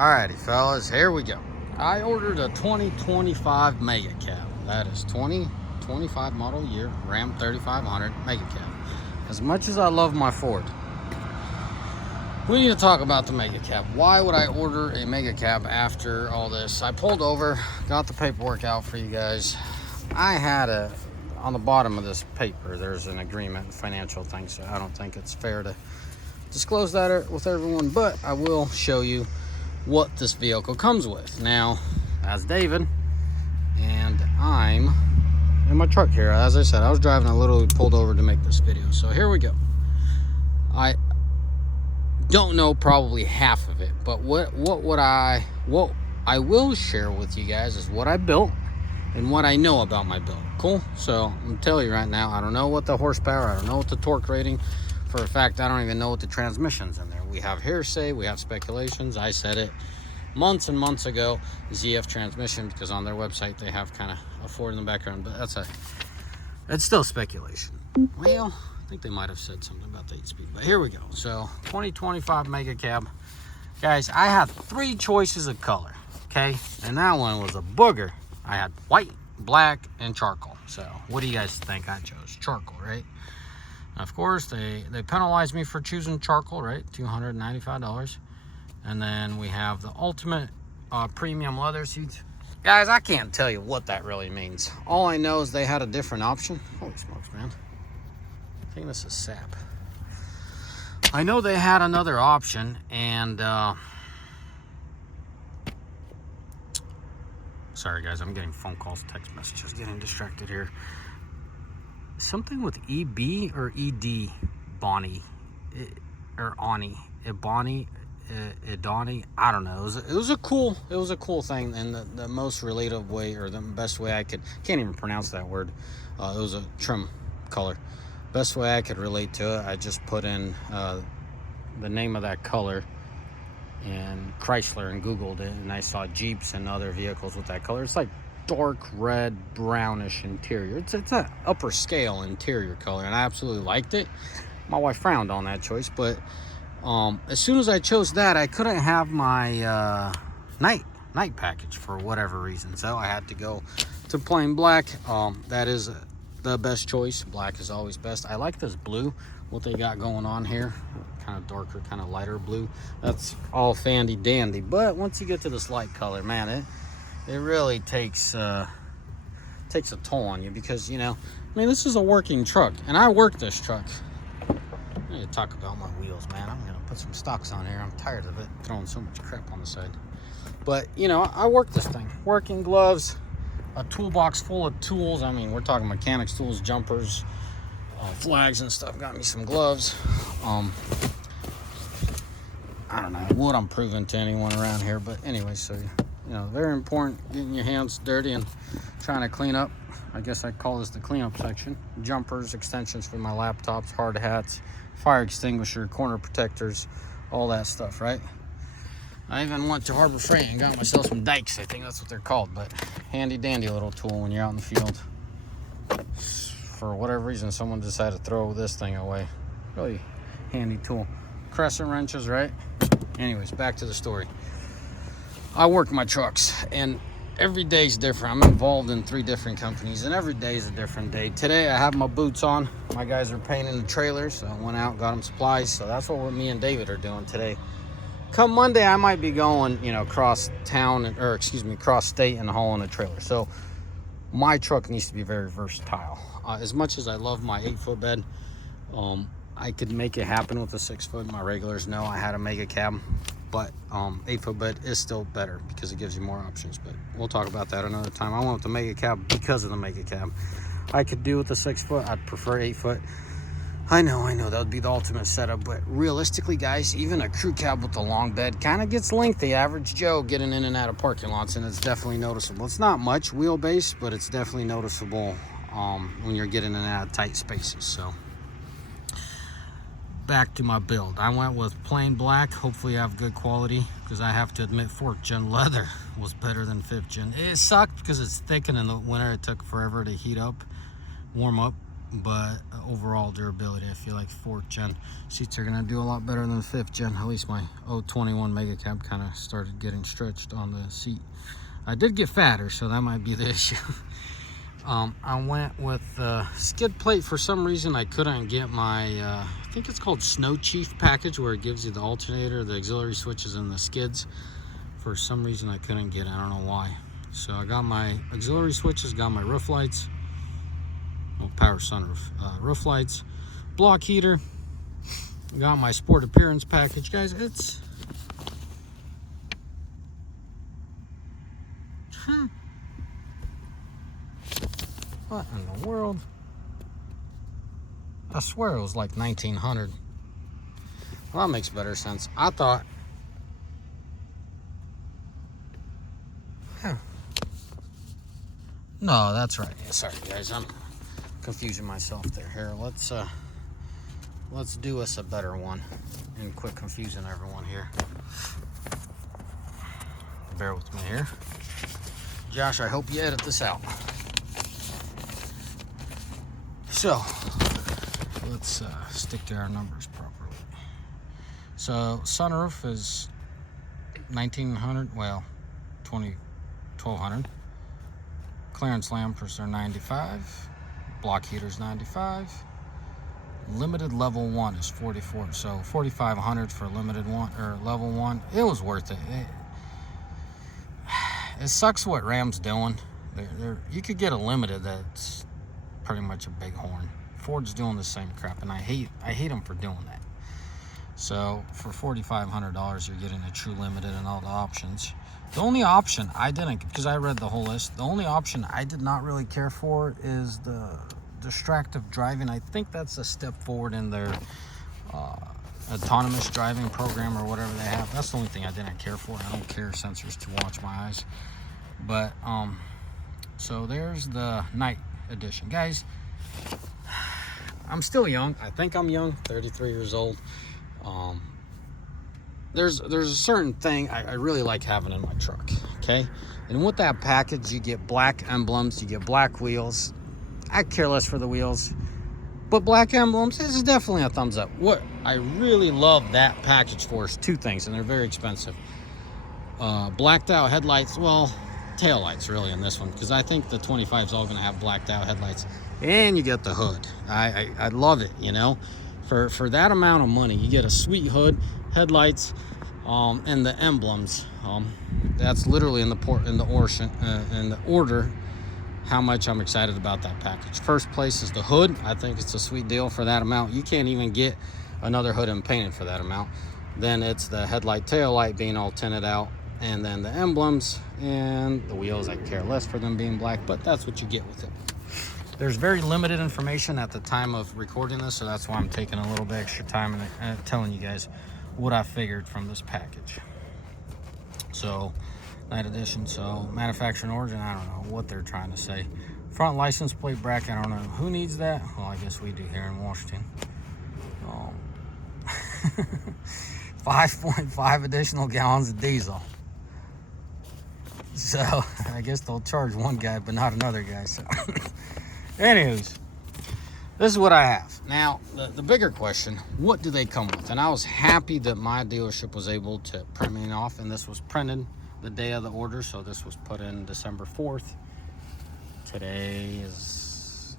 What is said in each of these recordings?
Alrighty, fellas, here we go. I ordered a 2025 Mega Cab. That is 2025 model year Ram 3500 Mega Cab. As much as I love my Ford, we need to talk about the Mega Cab. Why would I order a Mega Cab after all this? I pulled over, got the paperwork out for you guys. I had on the bottom of this paper, there's an agreement, financial thing, so I don't think it's fair to disclose that with everyone, but I will show you what this vehicle comes with. Now, as David, and I'm in my truck here. As I said, I was driving, I literally pulled over to make this video. So here we go. I don't know probably half of it, but what I will share with you guys is what I built and what I know about my build. Cool? So I'm gonna tell you right now, I don't know what the horsepower, I don't know what the torque rating. For a fact, I don't even know what the transmission's in there. We have hearsay, we have speculations. I said it months and months ago, ZF transmission, because on their website they have kind of a Ford in the background, but it's still speculation. Well, I think they might have said something about the 8-speed, but here we go. So 2025 Mega Cab. Guys, I had 3 choices of color, okay? And that one was a booger. I had white, black, and charcoal. So what do you guys think I chose? Charcoal, right? Of course, they penalized me for choosing charcoal, right? $295. And then we have the ultimate premium leather seats. Guys, I can't tell you what that really means. All I know is they had a different option. Holy smokes, man. I think this is sap. I know they had another option, and sorry guys, I'm getting phone calls, text messages, getting distracted here. Something with EB or ED, Bonnie, or Ani, Ebony, Idani. I don't know. It was a cool thing, and the most relative way, or the best way I can't even pronounce that word. It was a trim color. Best way I could relate to it, I just put in the name of that color and Chrysler and Googled it, and I saw Jeeps and other vehicles with that color. It's like dark red brownish interior. It's an upper scale interior color, and I absolutely liked it. My wife frowned on that choice, but as soon as I chose that, I couldn't have my night package for whatever reason, so I had to go to plain black. That is the best choice. Black is always best. I like this blue, what they got going on here, kind of darker, kind of lighter blue. That's all fandy dandy, but once you get to this light color, man, it really takes a toll on you, because, you know, I mean, this is a working truck, and I work this truck. I need to talk about my wheels, man. I'm gonna put some stocks on here. I'm tired of it throwing so much crap on the side. But, you know, I work this thing. Working gloves, a toolbox full of tools. I mean, we're talking mechanics tools, jumpers, flags and stuff. Got me some gloves. I don't know what I'm proving to anyone around here, but anyway, so you know, very important, getting your hands dirty and trying to clean up. I guess I call this the cleanup section. Jumpers, extensions for my laptops, hard hats, fire extinguisher, corner protectors, all that stuff, right? I even went to Harbor Freight and got myself some dikes. I think that's what they're called, but handy dandy little tool when you're out in the field. For whatever reason, someone decided to throw this thing away. Really handy tool. Crescent wrenches, right? Anyways, back to the story. I work my trucks, and every day's different. I'm involved in 3 different companies, and every day is a different day. Today, I have my boots on. My guys are painting the trailers, so I went out, got them supplies. So that's what me and David are doing today. Come Monday, I might be going, you know, cross state and hauling a trailer. So my truck needs to be very versatile. As much as I love my 8-foot bed, I could make it happen with a 6-foot. My regulars know I had a Mega Cab. But 8-foot bed is still better because it gives you more options. But we'll talk about that another time. I went with the Mega Cab because of the Mega Cab. I could do with the 6-foot. I'd prefer 8-foot. I know that would be the ultimate setup. But realistically, guys, even a crew cab with a long bed kind of gets lengthy. Average Joe getting in and out of parking lots, and it's definitely noticeable. It's not much wheelbase, but it's definitely noticeable when you're getting in and out of tight spaces. So back to my build. I went with plain black. Hopefully I have good quality, because I have to admit 4th gen leather was better than 5th gen. It sucked because it's thick, and in the winter it took forever to heat up, warm up. but overall durability, I feel like 4th gen seats are gonna do a lot better than 5th gen. At least my 021 Mega Cab kind of started getting stretched on the seat. I did get fatter, so that might be the issue. I went with skid plate. For some reason I couldn't get my I think it's called Snow Chief package, where it gives you the alternator, the auxiliary switches, and the skids. For some reason I couldn't get it. I don't know why. So I got my auxiliary switches, got my roof lights, power sunroof, roof lights, block heater, got my sport appearance package. Guys, it's what in the world? I swear it was like 1900. Well, that makes better sense. I thought, no, that's right. Sorry guys, I'm confusing myself there. Here, let's do us a better one and quit confusing everyone here. Bear with me here. Josh, I hope you edit this out. So let's stick to our numbers properly. So sunroof is 1900, well, 1200. Clearance lamps are 95. Block heaters 95. Limited level 1 is 44. So 4500 for limited one, or level 1. It was worth it. It sucks what Ram's doing. You could get a limited that's pretty much a big horn. Ford's doing the same crap, and I hate them for doing that. So for $4,500, you're getting a true limited and all the options. The only option I didn't, because I read the whole list, the only option I did not really care for is the distractive driving. I think that's a step forward in their autonomous driving program or whatever they have. That's the only thing I didn't care for. I don't care sensors to watch my eyes. But so there's the night edition. Guys, I'm still young. I think I'm young, 33 years old. There's a certain thing I really like having in my truck, okay? And with that package, you get black emblems, you get black wheels. I care less for the wheels, but black emblems, this is definitely a thumbs up. What I really love that package for is 2 things, and they're very expensive. Blacked out headlights, well, tail lights really in this one, because I think the 25 is all going to have blacked out headlights. And you get the hood. I love it, you know. For that amount of money, you get a sweet hood, headlights, and the emblems. That's literally in the order how much I'm excited about that package. First place is the hood. I think it's a sweet deal for that amount. You can't even get another hood and painted for that amount. Then it's the headlight, tail light being all tinted out, and then the emblems and the wheels. I care less for them being black, but that's what you get with it. There's very limited information at the time of recording this, so that's why I'm taking a little bit extra time and telling you guys what I figured from this package. So, night edition, so manufacturing origin, I don't know what they're trying to say. Front license plate bracket, I don't know who needs that. Well, I guess we do here in Washington. 5.5 additional gallons of diesel. So, I guess they'll charge one guy, but not another guy, so... Anywho's, this is what I have. Now, the bigger question, what do they come with? And I was happy that my dealership was able to print me off, and this was printed the day of the order, so this was put in December 4th. Today is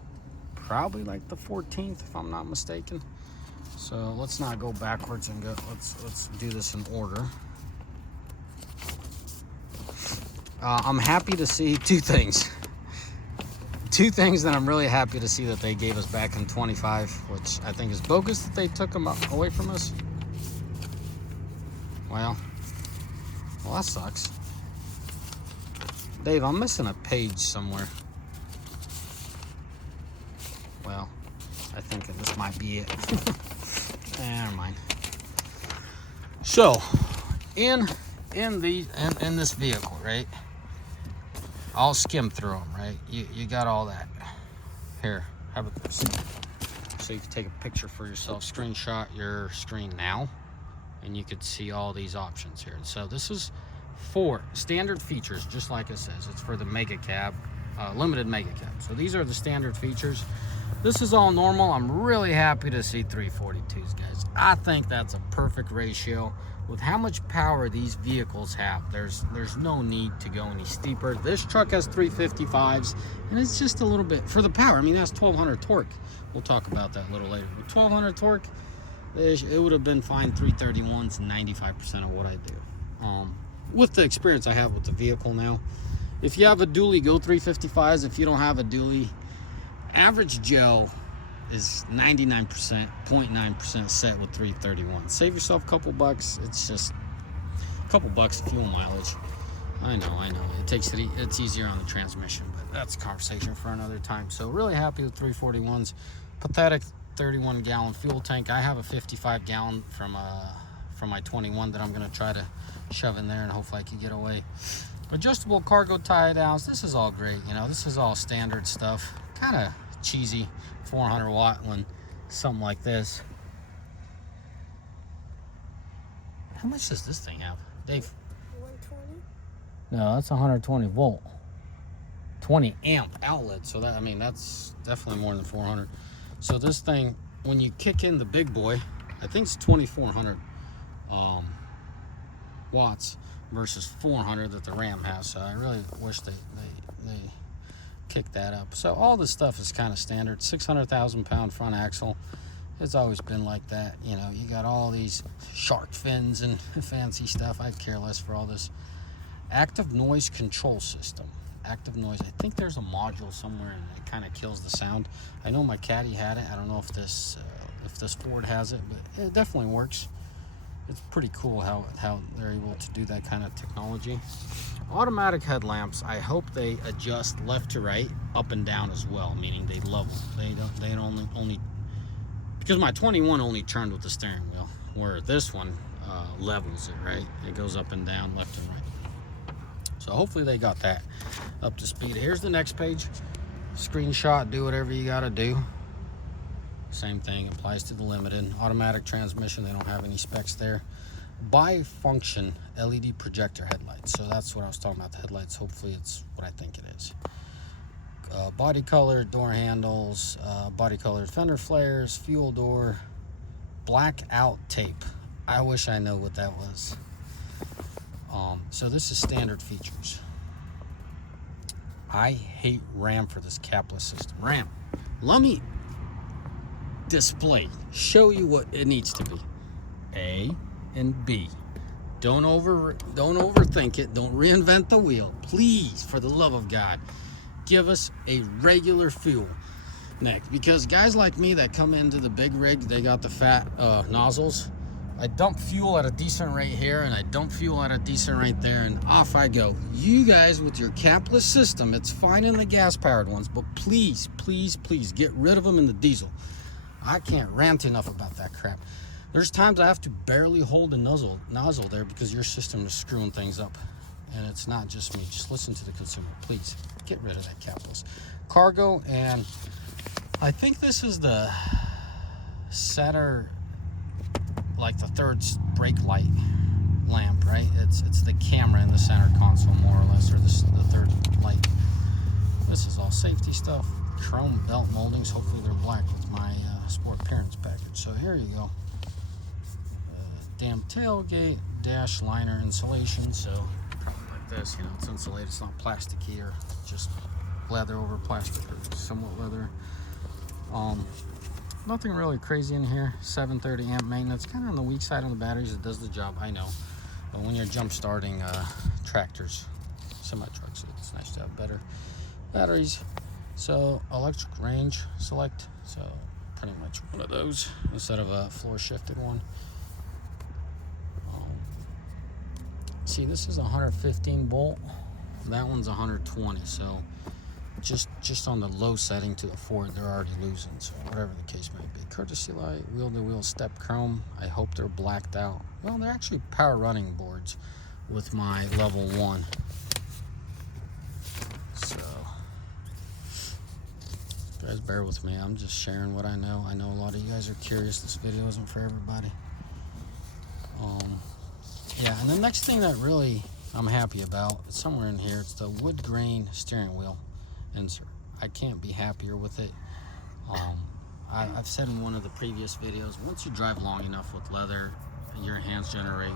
probably like the 14th, if I'm not mistaken. So let's not go backwards and go, let's do this in order. I'm happy to see 2 things. 2 things that I'm really happy to see that they gave us back in 25, which I think is bogus that they took them away from us. Well, that sucks. Dave, I'm missing a page somewhere. Well, I think this might be it. Never mind. So, in this vehicle, right? I'll skim through them, right? You got all that. Here, have it so you can take a picture for yourself, screenshot your screen now, and you could see all these options here. So this is for standard features, just like it says. It's for the Mega Cab, limited Mega Cab. So these are the standard features. This is all normal. I'm really happy to see 342s, guys. I think that's a perfect ratio. With how much power these vehicles have, there's no need to go any steeper. This truck has 355s, and it's just a little bit for the power. I mean, that's 1200 torque. We'll talk about that a little later. With 1200 torque, it would have been fine 331s, 95% of what I do. With the experience I have with the vehicle now, if you have a dually, go 355s. If you don't have a dually, average Joe is 99%, 0.9% set with 331. Save yourself a couple bucks. It's just a couple bucks of fuel mileage. I know. It's easier on the transmission, but that's a conversation for another time. So really happy with 341s. Pathetic 31-gallon fuel tank. I have a 55-gallon from my 21 that I'm gonna try to shove in there, and hopefully I can get away. Adjustable cargo tie downs. This is all great. You know, this is all standard stuff. Kind of cheesy 400 watt when something like this. How much does this thing have, Dave? 120. No, that's 120 volt, 20 amp outlet. So that, I mean, that's definitely more than 400. So this thing, when you kick in the big boy, I think it's 2400 watts versus 400 that the Ram has. So I really wish they kick that up. So all this stuff is kind of standard. 600,000 pound front axle. It's always been like that. You know, you got all these shark fins and fancy stuff. I care less for all this. Active noise control system. Active noise. I think there's a module somewhere and it kind of kills the sound. I know my Caddy had it. I don't know if this Ford has it, but it definitely works. It's pretty cool how they're able to do that kind of technology. Automatic headlamps, I hope they adjust left to right, up and down as well, meaning they level. They only because my 21 only turned with the steering wheel, where this one levels it, right? It goes up and down, left and right. So hopefully they got that up to speed. Here's the next page. Screenshot, do whatever you gotta do. Same thing applies to the Limited. Automatic transmission, they don't have any specs there. Bifunction LED projector headlights. So that's what I was talking about, the headlights. Hopefully it's what I think it is. Body color, door handles, body colored fender flares, fuel door, blackout tape. I wish I know what that was. So this is standard features. I hate Ram for this capless system. Ram, let me display, show you what it needs to be. A and B. Don't overthink it. Don't reinvent the wheel. Please, for the love of God, give us a regular fuel neck. Because guys like me that come into the big rig, they got the fat nozzles. I dump fuel at a decent rate here, and I dump fuel at a decent rate there, and off I go. You guys with your capless system, it's fine in the gas-powered ones, but please, please, please get rid of them in the diesel. I can't rant enough about that crap. There's times I have to barely hold a nozzle there because your system is screwing things up. And it's not just me. Just listen to the consumer. Please, get rid of that capless. Cargo, and I think this is the center, like the third brake light lamp, right? It's the camera in the center console, more or less, or the third light. This is all safety stuff. Chrome belt moldings. Hopefully they're black with my sport appearance package. So here you go. Damn tailgate, dash liner insulation. So probably like this, you know, it's insulated. It's not plasticky or just leather over plastic, or somewhat leather. Nothing really crazy in here. 730 amp maintenance. Kind of on the weak side on the batteries. It does the job, I know. But when you're jump starting tractors, semi trucks, it's nice to have better batteries. So electric range select. So pretty much one of those instead of a floor shifted one. See, this is 115 volt. That one's 120. So just on the low setting to the Ford, they're already losing. So whatever the case may be. Courtesy light, wheel-to-wheel step chrome. I hope they're blacked out. Well, they're actually power running boards with my level 1. So guys, bear with me. I'm just sharing what I know. I know a lot of you guys are curious. This video isn't for everybody. Yeah, and the next thing that really I'm happy about, it's somewhere in here. It's the wood grain steering wheel insert. I can't be happier with it. I've said in one of the previous videos, once you drive long enough with leather, your hands generate,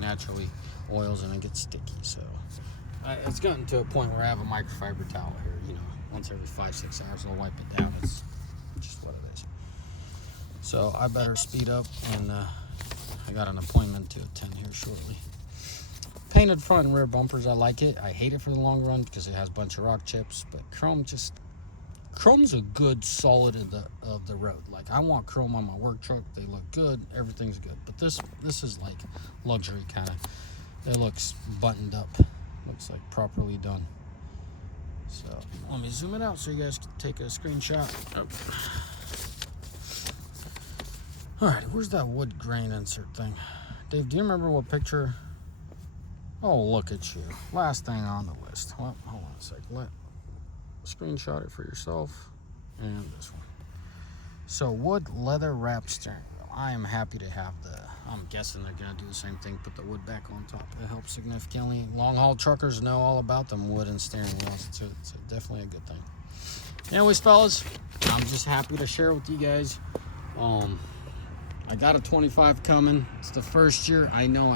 naturally oils and it gets sticky. So it's gotten to a point where I have a microfiber towel here, once every 5-6 hours I'll wipe it down. It's just what it is. So I better speed up, and I got an appointment to attend here shortly. Painted front and rear bumpers, I like it. I hate it for the long run because it has a bunch of rock chips, but chrome's a good solid of the road. Like, I want chrome on my work truck. They look good, everything's good. But this is like luxury kind of. It looks buttoned up, looks like properly done. So let me zoom it out so you guys can take a screenshot. All right, where's that wood grain insert thing? Dave, do you remember what picture? Oh, look at you. Last thing on the list. Well, hold on a sec. Screenshot it for yourself. And this one. So, wood leather wrapped steering wheel. I am happy to have I'm guessing they're going to do the same thing, put the wood back on top. That helps significantly. Long haul truckers know all about them wood and steering wheels. It's definitely a good thing. Anyways, fellas, I'm just happy to share with you guys. I got a 25 coming. It's the first year. I know,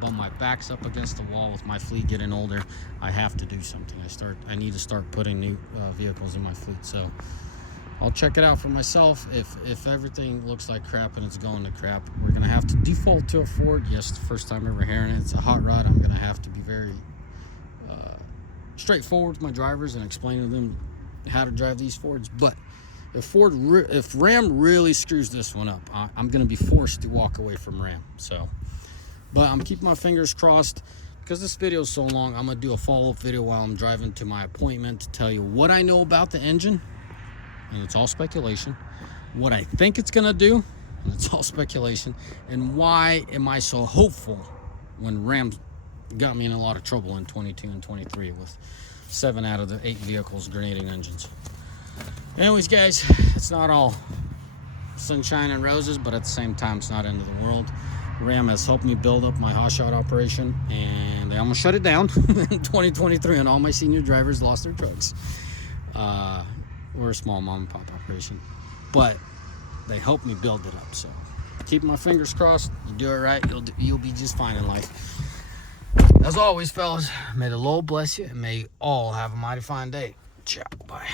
but my back's up against the wall with my fleet getting older. I have to do something. I need to start putting new vehicles in my fleet. So I'll check it out for myself. If everything looks like crap and it's going to crap, we're gonna have to default to a Ford. Yes, the first time ever hearing it. It's a hot rod. I'm gonna have to be very straightforward with my drivers and explain to them how to drive these Fords. But if Ram really screws this one up, I'm going to be forced to walk away from Ram. So, but I'm keeping my fingers crossed because this video is so long. I'm going to do a follow-up video while I'm driving to my appointment to tell you what I know about the engine, and it's all speculation. What I think it's going to do, and it's all speculation. And why am I so hopeful when Ram got me in a lot of trouble in 22 and 23 with 7 out of the 8 vehicles grenading engines. Anyways, guys, it's not all sunshine and roses, but at the same time, it's not end of the world. Ram has helped me build up my hotshot operation, and they almost shut it down in 2023, and all my senior drivers lost their trucks. We're a small mom and pop operation, but they helped me build it up. So keep my fingers crossed. You do it right, you'll be just fine in life. As always, fellas, may the Lord bless you, and may you all have a mighty fine day. Ciao, bye.